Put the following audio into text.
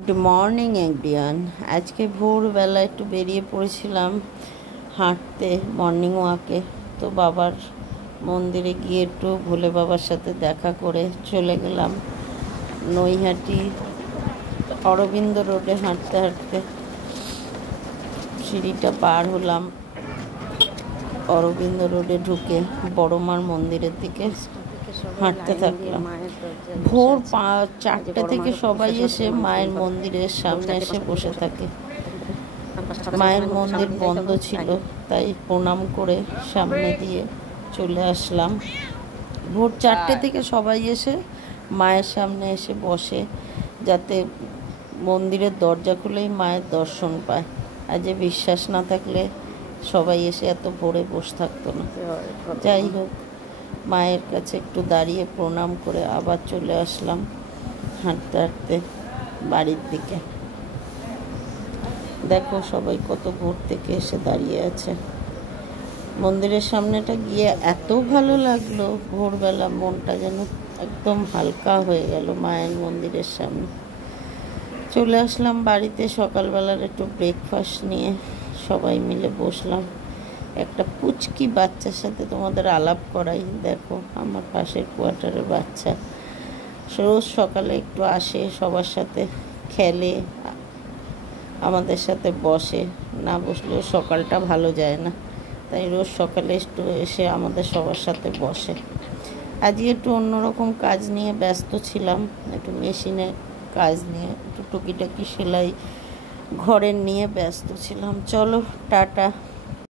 Good morning everyone. আজকে ভোরবেলা একটু বেরিয়ে পড়েছিলাম হাঁটতে, মর্নিং ওয়াকে। তো বাবার মন্দিরে গিয়ে একটু ভোলে বাবার সাথে দেখা করে চলে গেলাম নৈহাটি অরবিন্দ রোডে। হাঁটতে হাঁটতে সিঁড়িটা পার হলাম, অরবিন্দ রোডে ঢুকে বড় মার মন্দিরের দিকে হাঁটতে থাকলাম। ভোর 4টে থেকে সবাই এসে মায়ের মন্দিরের সামনে এসে বসে থাকে। মায়ের মন্দির বন্ধ ছিল, তাই প্রণাম করে সামনে দিয়ে চলে আসলাম। ভোর 4টে থেকে সবাই এসে মায়ের সামনে এসে বসে, যাতে মন্দিরের দরজা খুলেই মায়ের দর্শন পায়। আর যে বিশ্বাস না থাকলে সবাই এসে এত ভোরে বসে থাকতো না। যাই হোক, মায়ের কাছে একটু দাঁড়িয়ে প্রণাম করে আবার চলে আসলাম হাঁটতে হাঁটতে বাড়ির দিকে। দেখো সবাই কত ভোর থেকে এসে দাঁড়িয়ে আছে। মন্দিরের সামনেটা গিয়ে এত ভালো লাগলো, ভোরবেলা মনটা যেন একদম হালকা হয়ে গেল। মায়ের মন্দিরের সামনে চলে আসলাম বাড়িতে। সকালবেলার একটু ব্রেকফাস্ট নিয়ে সবাই মিলে বসলাম। একটা পুচকি বাচ্চার সাথে তোমাদের আলাপ করাই। দেখো, আমার পাশের কোয়ার্টারের বাচ্চা রোজ সকালে একটু আসে, সবার সাথে খেলে, আমাদের সাথে বসে। না বসলেও সকালটা ভালো যায় না, তাই রোজ সকালে একটু এসে আমাদের সবার সাথে বসে। আজকে একটু অন্যরকম কাজ নিয়ে ব্যস্ত ছিলাম, একটু মেশিনের কাজ নিয়ে, একটু টুকিটাকি সেলাই ঘরের নিয়ে ব্যস্ত ছিলাম। চলো টাটা।